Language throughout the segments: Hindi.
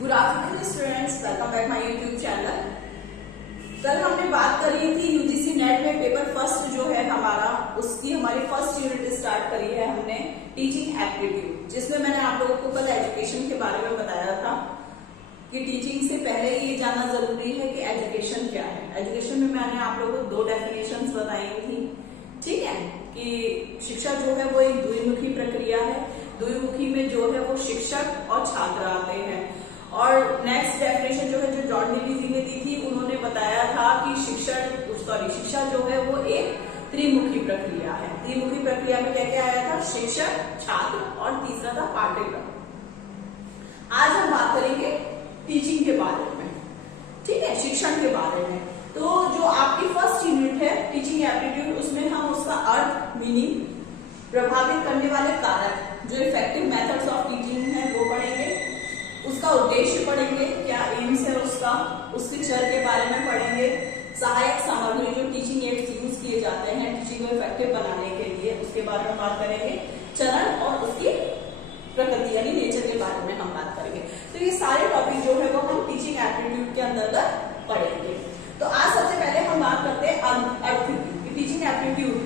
Good afternoon students, welcome back my YouTube channel. कल हमने बात करी थी यूजीसी नेट में पेपर फर्स्ट जो है हमारा, उसकी हमारी फर्स्ट यूनिट स्टार्ट करी है हमने टीचिंग एप्टीट्यूड, जिसमें मैंने आप लोगों को कल एजुकेशन के बारे में बताया था कि टीचिंग से पहले ये जानना जरूरी है कि एजुकेशन क्या है। एजुकेशन में मैंने आप लोगों को 2 डेफिनेशंस बताई थी, ठीक है, कि शिक्षा जो है वो एक द्विमुखी प्रक्रिया है। द्विमुखी में जो है वो शिक्षक और छात्र आते हैं। और नेक्स्ट डेफिनेशन जो है जो जॉन डीवी ने दी थी, उन्होंने बताया था कि शिक्षा जो है वो एक त्रिमुखी प्रक्रिया है। त्रिमुखी प्रक्रिया में क्या क्या आया था? शिक्षक, छात्र और तीसरा था पाठ्यक्रम। आज हम बात करेंगे टीचिंग के बारे में, ठीक है, शिक्षण के बारे में। तो जो आपकी फर्स्ट यूनिट है टीचिंग एप्टीट्यूड, उसमें हम उसका अर्थ, मीनिंग, प्रभावित करने वाले कारक, जो इफेक्टिव मेथड्स ऑफ टीचिंग है वो पढ़ेंगे, उसका उद्देश्य पढ़ेंगे, क्या एम्स है उसका, उसके चर के बारे में पढ़ेंगे, सहायक सामग्री जो टीचिंग एड्स यूज किए जाते हैं टीचिंग को इफेक्टिव बनाने के लिए, उसके बारे में बात करेंगे, चरण और उसकी प्रकृति यानी नेचर के बारे में हम बात करेंगे। तो ये सारे टॉपिक जो है वो हम टीचिंग एप्टीट्यूड के अंतर्गत पढ़ेंगे। तो आज सबसे पहले हम बात करते हैं अर्थ की, टीचिंग एप्टीट्यूड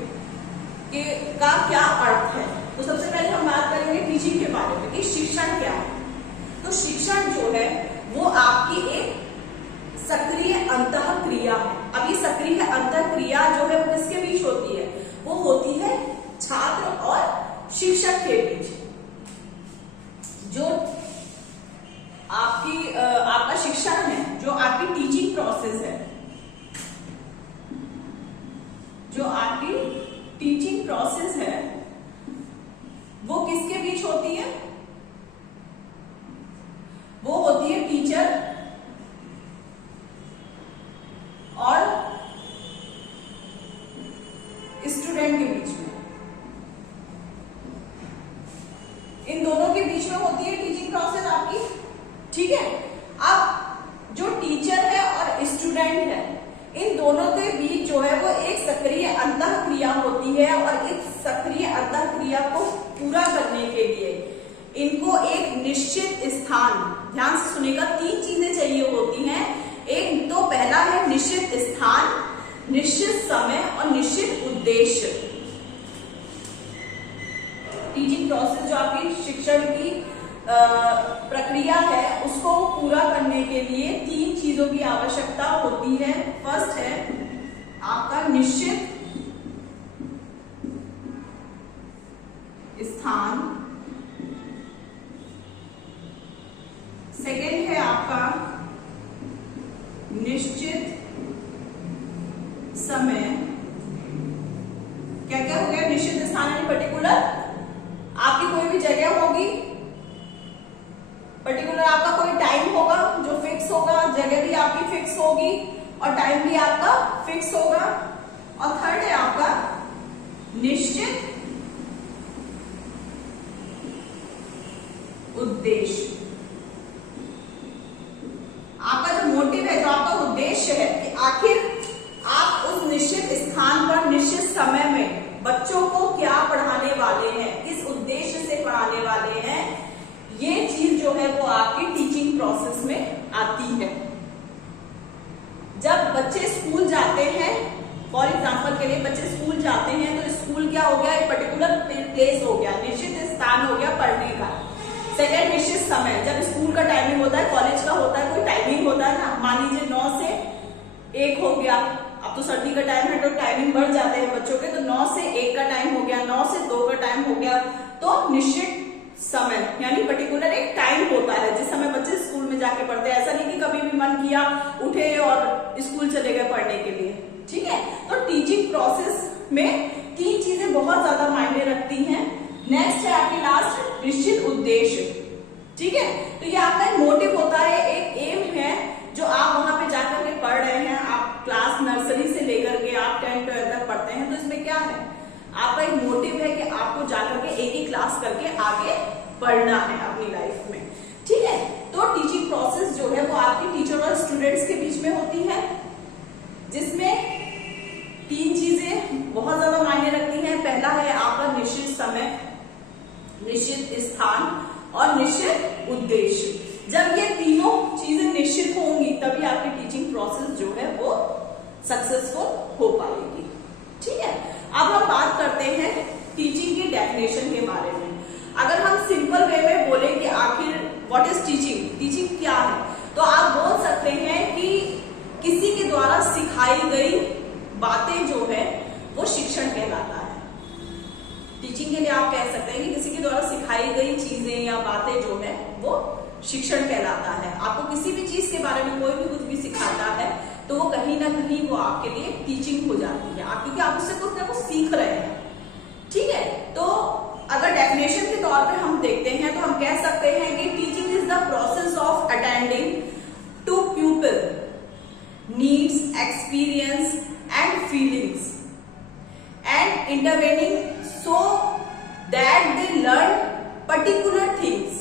का क्या अर्थ है। तो सबसे पहले हम बात करेंगे टीचिंग के बारे में कि शिक्षण क्या है। तो शिक्षण जो है वो आपकी एक सक्रिय अंतःक्रिया है। अब ये सक्रिय अंतःक्रिया जो है वो किसके बीच होती है? वो होती है छात्र और शिक्षक के बीच। जो आपका शिक्षण है, जो आपकी टीचिंग प्रोसेस है, जो आपकी टीचिंग प्रोसेस है वो किसके बीच होती है? वो होती है टीचर और स्टूडेंट के बीच में। इन दोनों के बीच में होती है टीचिंग प्रोसेस आपकी, ठीक है। अब जो टीचर है और स्टूडेंट है, इन दोनों के बीच जो है वो एक सक्रिय अंतःक्रिया होती है, और इस सक्रिय अंतःक्रिया को पूरा करने के लिए इनको एक निश्चित स्थान, ध्यान से सुनेगा, 3 चीजें चाहिए होती हैं। एक तो पहला है निश्चित स्थान, निश्चित समय और निश्चित उद्देश्य। टीचिंग प्रोसेस जो आपकी शिक्षण की प्रक्रिया है उसको पूरा करने के लिए 3 चीजों की आवश्यकता होती है। फर्स्ट है आपका निश्चित स्थान, सेकेंड है आपका निश्चित समय। क्या क्या हो गया? निश्चित स्थान यानी पर्टिकुलर आपकी कोई भी जगह होगी, पर्टिकुलर आपका कोई टाइम होगा जो फिक्स होगा, जगह भी आपकी फिक्स होगी और टाइम भी आपका फिक्स होगा। और थर्ड है आपका निश्चित उद्देश्य। आपका जो मोटिव है, जो आपका उद्देश्य है कि आखिर आप उस निश्चित स्थान पर निश्चित समय में बच्चों को क्या पढ़ाने वाले हैं, किस उद्देश्य से पढ़ाने वाले हैं, ये चीज जो है वो आपकी टीचिंग प्रोसेस में आती है। जब बच्चे स्कूल जाते हैं, फॉर एग्जांपल के लिए बच्चे स्कूल जाते हैं, तो स्कूल क्या हो गया? एक पर्टिकुलर प्लेस हो गया, निश्चित स्थान हो गया पढ़ने का। सेकेंड निश्चित समय, जब स्कूल का टाइमिंग होता है, कॉलेज का होता है, कोई टाइमिंग होता है ना, मान लीजिए 9 से 1 हो गया। अब तो सर्दी का टाइम है तो टाइमिंग बढ़ जाते हैं बच्चों के, तो 9 से 1 का टाइम हो गया, 9 से 2 का टाइम हो गया। तो निश्चित समय यानी पर्टिकुलर एक टाइम होता है जिस समय बच्चे स्कूल में जाके पढ़ते हैं। ऐसा नहीं कि कभी भी मन किया उठे और स्कूल चले गए पढ़ने के लिए, ठीक है। तो टीचिंग प्रोसेस में 3 चीजें बहुत ज्यादा मायने रखती हैं। नेक्स्ट है आपकी लास्ट निश्चित उद्देश्य, ठीक है। तो ये आपका एक मोटिव होता है, एक एम है जो आप वहां पे जाकर के पढ़ रहे हैं। आप क्लास नर्सरी से लेकर के आप 10th 12th तक पढ़ते हैं, तो इसमें क्या है? आपका एक मोटिव है कि आपको जाकर के एक ही क्लास करके आगे पढ़ना है अपनी लाइफ में, ठीक है। तो टीचिंग प्रोसेस जो है वो आपकी टीचर और स्टूडेंट्स के बीच में होती है, जिसमें 3 चीजें बहुत ज्यादा मायने रखती हैं। पहला है आपका निश्चित समय, निश्चित स्थान और निश्चित उद्देश्य। जब ये तीनों प्रोसेस जो है वो सक्सेसफुल हो पाएगी। ठीक है, अब हम बात करते हैं टीचिंग की डेफिनेशन के बारे में। अगर हम सिंपल वे में बोले कि आखिर व्हाट इज टीचिंग, टीचिंग क्या है, तो आप बोल सकते हैं कि किसी के द्वारा सिखाई गई बातें जो है वो शिक्षण कहलाता है। टीचिंग के लिए आप कह सकते हैं कि किसी के द्वारा सिखाई गई चीजें या बातें जो है वो शिक्षण कहलाता है। आपको किसी भी चीज के बारे में कोई भी कुछ भी सिखाता है तो वो कहीं ना कहीं वो आपके लिए टीचिंग हो जाती है, क्योंकि आप उससे कुछ ना कुछ सीख रहे हैं। ठीक है, तो अगर डेफिनेशन के तौर पे हम देखते हैं तो हम कह सकते हैं कि teaching is the process of attending to people needs, experience and feelings and intervening so that they learn particular things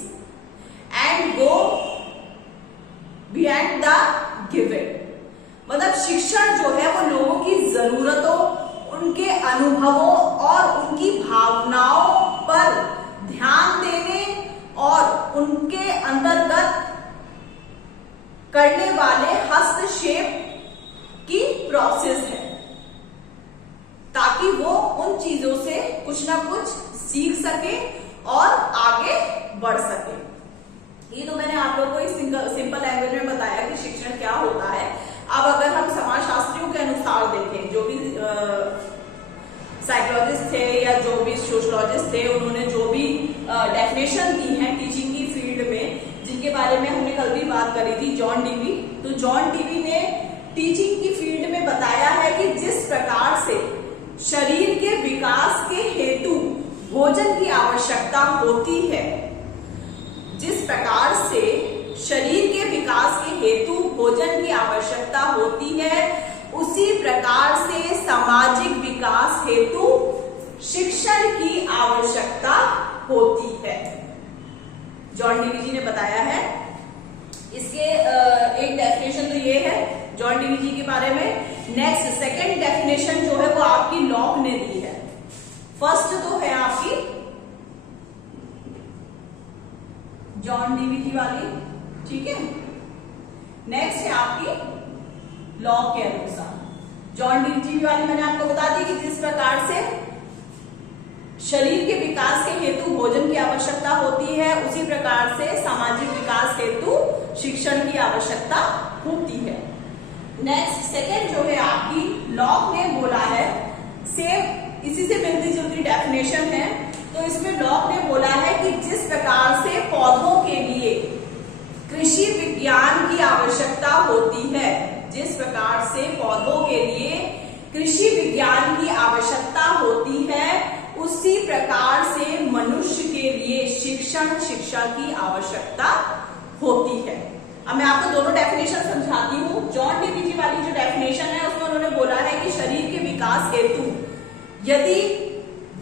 and go beyond the given. मतलब शिक्षण जो है वो लोगों की जरूरतों, उनके अनुभवों और उनकी भावनाओं पर ध्यान देने और उनके अंतर्गत करने वाले हस्तक्षेप की प्रोसेस है, ताकि वो उन चीजों से कुछ ना कुछ सीख सके और आगे बढ़ सके। ये तो मैंने आप लोगों को इस सिंपल लैंग्वेज में बताया कि शिक्षण क्या होता है। अब अगर हम समाजशास्त्रियों के अनुसार देखें, जो भी साइकोलॉजिस्ट थे या जो भी सोशलॉजिस्ट थे, उन्होंने जो भी डेफिनेशन दी है टीचिंग की फील्ड में, जिनके बारे में हमने कल भी बात करी थी, जॉन डीवी। तो जॉन डीवी ने टीचिंग की फील्ड में बताया है कि जिस प्रकार से शरीर के विकास के हेतु भोजन की आवश्यकता होती है, जिस प्रकार से शरीर के विकास के हेतु भोजन की आवश्यकता होती है, उसी प्रकार से सामाजिक विकास हेतु शिक्षण की आवश्यकता होती है। जॉन डीवी जी ने बताया है। इसके एक डेफिनेशन तो ये है जॉन डीवी जी के बारे में। नेक्स्ट सेकंड डेफिनेशन जो है वो आपकी लॉक ने दी है। फर्स्ट तो है आपकी जॉन डीवी जी वाली, ठीक है। नेक्स्ट है आपकी लॉक के अनुसार जॉन डीवी जी वाली मैंने आपको बता दी कि जिस प्रकार से शरीर के विकास के हेतु भोजन की आवश्यकता होती है, उसी प्रकार से सामाजिक विकास हेतु शिक्षण की आवश्यकता होती है। नेक्स्ट सेकंड जो है आपकी लॉक ने बोला है, सेम इसी से मिलती जुलती डेफिनेशन है। तो इसमें लॉक ने बोला है कि जिस प्रकार से पौधों के लिए कृषि विज्ञान की आवश्यकता होती है, जिस प्रकार से पौधों के लिए कृषि विज्ञान की आवश्यकता होती है, उसी प्रकार से मनुष्य के लिए शिक्षा की आवश्यकता होती है। अब मैं आपको दोनों डेफिनेशन समझाती हूँ। जॉन डीवी जी वाली जो डेफिनेशन है उसमें उन्होंने बोला है कि शरीर के विकास हेतु यदि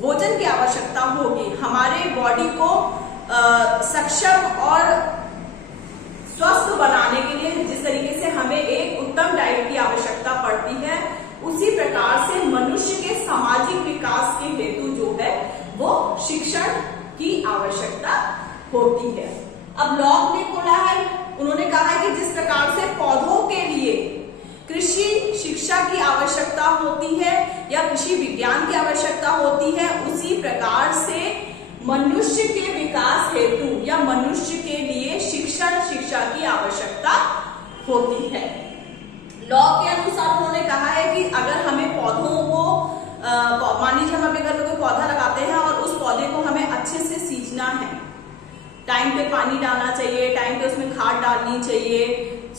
भोजन की आवश्यकता होगी, हमारे बॉडी को सक्षम और स्वस्थ बनाने के लिए जिस तरीके से हमें एक उत्तम डाइट की आवश्यकता पड़ती है, उसी प्रकार से मनुष्य के सामाजिक विकास के हेतु जो है वो शिक्षण की आवश्यकता होती है। अब लॉक ने बोला है, उन्होंने कहा है कि जिस प्रकार से पौधों के लिए कृषि शिक्षा की आवश्यकता होती है या कृषि विज्ञान की आवश्यकता होती है, उसी प्रकार से मनुष्य के विकास हेतु या मनुष्य के लिए शिक्षा की आवश्यकता होती है। लॉक के अनुसार उन्होंने कहा है कि अगर हमें पौधों को मान लीजिए हम अपने घर में कोई पौधा लगाते हैं और उस पौधे को हमें अच्छे से सींचना है, टाइम पे पानी डालना चाहिए, टाइम पे उसमें खाद डालनी चाहिए,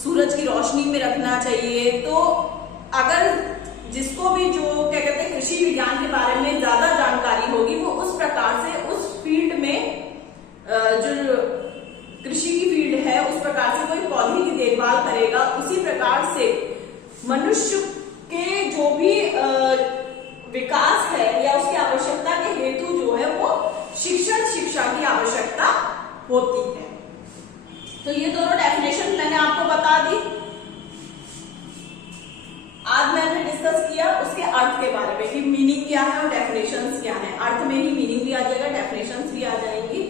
सूरज की रोशनी में रखना चाहिए। तो अगर जिसको भी जो क्या कहते हैं कृषि विज्ञान के बारे में ज्यादा जानकारी होगी, वो उस प्रकार से उस फील्ड में जो कृषि की फील्ड है उस प्रकार से कोई पौधे की देखभाल करेगा। उसी प्रकार से मनुष्य के जो भी विकास है या उसकी आवश्यकता के हेतु जो है वो शिक्षा की आवश्यकता होती है। तो ये दोनों डेफिनेशन मैंने आपको बता दी। आज मैंने डिस्कस किया उसके अर्थ के बारे में कि मीनिंग क्या है और डेफिनेशंस क्या है। अर्थ में ही मीनिंग भी आ जाएगा, डेफिनेशंस भी आ जाएंगी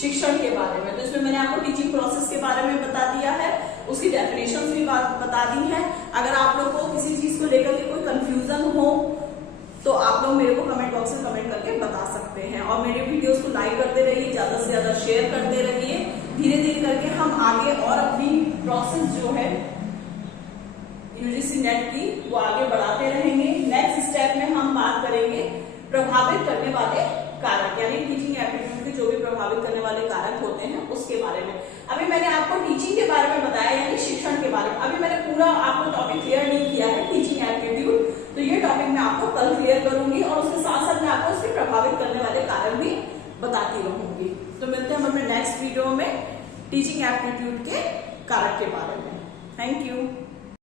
शिक्षण के बारे में। तो इसमें मैंने आपको टीचिंग प्रोसेस के बारे में बता दिया है, उसकी डेफिनेशंस भी बता दी है। अगर आप लोग को किसी चीज को लेकर के कोई कंफ्यूजन हो तो आप लोग मेरे को कमेंट बॉक्स में कमेंट करके बता सकते हैं। और मेरे वीडियोस को लाइक करते रहिए, ज्यादा से ज्यादा शेयर करते रहिए। धीरे धीरे करके हम आगे और अपनी प्रोसेस जो है यूजीसी नेट की वो आगे बढ़ाते रहेंगे। नेक्स्ट स्टेप में हम बात करेंगे प्रभावित करने वाले कारक, यानी टीचिंग एप्टीट्यूड के जो भी प्रभावित करने वाले कारक होते हैं उसके बारे में। अभी मैंने आपको टीचिंग के बारे में बताया, यानी शिक्षण के बारे में। अभी मैंने पूरा आपको टॉपिक क्लियर नहीं किया है टीचिंग एप्टीट्यूड, तो ये टॉपिक मैं आपको कल क्लियर करूंगी और उसके साथ साथ मैं आपको उसके प्रभावित करने वाले कारक भी बताती रहूंगी। तो मिलते हैं हम अपने नेक्स्ट वीडियो में टीचिंग एप्टीट्यूड के कारक के बारे में। Thank you.